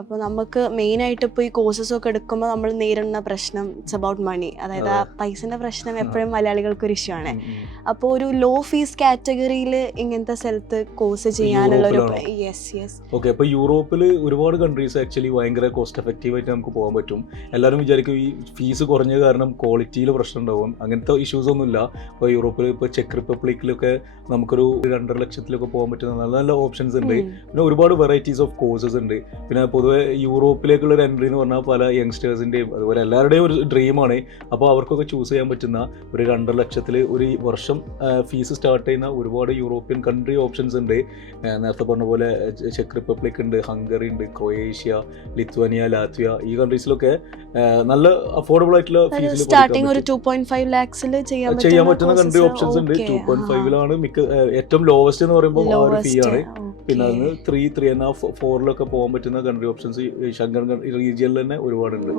അപ്പോൾ നമുക്ക് മെയിനായിട്ട് ഇപ്പോൾ ഈ കോഴ്സസൊക്കെ എടുക്കുമ്പോൾ നമ്മൾ നേരിടുന്ന പ്രശ്നം ഇറ്റ്സ് അബൌട്ട് മണി. അതായത് ആ പൈസൻ്റെ പ്രശ്നം എപ്പോഴും മലയാളികൾക്കൊരു ഇഷ്യൂ ആണ്. അപ്പോൾ ഒരു ലോ ഫീസ് കാറ്റഗറിയിൽ ഇങ്ങനത്തെ സ്ഥലത്ത് കോഴ്സ് ചെയ്യാനുള്ളൊരു ഓക്കെ. അപ്പോൾ യൂറോപ്പിൽ ഒരുപാട് കൺട്രീസ് ആക്ച്വലി ഭയങ്കര കോസ്റ്റ് എഫക്റ്റീവ് ആയിട്ട് നമുക്ക് പോകാൻ പറ്റും. എല്ലാവരും വിചാരിക്കും ഈ ഫീസ് കുറഞ്ഞ കാരണം ക്വാളിറ്റിയിൽ പ്രശ്നം ഉണ്ടാവും. അങ്ങനത്തെ ഇഷ്യൂസ് ഒന്നുമില്ല. ഇപ്പോൾ യൂറോപ്പിൽ ഇപ്പോൾ ചെക്ക് റിപ്പബ്ലിക്കിലൊക്കെ നമുക്കൊരു 2.5 ലക്ഷത്തിലൊക്കെ പോകാൻ പറ്റുന്ന നല്ല നല്ല ഓപ്ഷൻസ് ഉണ്ട്. പിന്നെ ഒരുപാട് വെറൈറ്റീസ് ഓഫ് കോഴ്സസ് ഉണ്ട്. പിന്നെ പൊതുവെ യൂറോപ്പിലേക്കുള്ള ഒരു എൻട്രി എന്ന് പറഞ്ഞാൽ പല യങ്സ്റ്റേഴ്സിൻ്റെയും അതുപോലെ എല്ലാവരുടെയും ഒരു ഡ്രീമാണ്. അപ്പോൾ അവർക്കൊക്കെ ചൂസ് ചെയ്യാൻ പറ്റുന്ന ഒരു 2.5 ലക്ഷത്തിൽ ഒരു വർഷം ഫീസ് സ്റ്റാർട്ട് ചെയ്യുന്ന ഒരുപാട് യൂറോപ്യൻ കൺട്രി ഓപ്ഷൻസ് ഉണ്ട്. നേരത്തെ പറഞ്ഞ പോലെ ചെക്ക് റിപ്പബ്ലിക് ഉണ്ട്, ഹംഗറി ഉണ്ട്, ക്രൊയേഷ്യ, ലിത്വാനിയ, ലാത്വിയ, ഈ കൺട്രീസിലൊക്കെ നല്ല അഫോർഡബിൾ ആയിട്ടുള്ള ഫീസിൽ സ്റ്റാർട്ടിംഗ് ഒരു 2.5 lakhsൽ ചെയ്യാൻ പറ്റുന്ന കൺട്രി ഓപ്ഷൻസ് ഉണ്ട്. 2.5 മിക്ക ഏറ്റവും ലോവസ്റ്റ് എന്ന് പറയുമ്പോൾ ആ ഒരു ഫീ ആണ്. പിന്നെ അതിന് 3.5, 4 പോകാൻ പറ്റുന്ന കൺട്രി ഓപ്ഷൻസ് ഷങ്കർ റീജിയനിൽ തന്നെ ഒരുപാടുണ്ട്.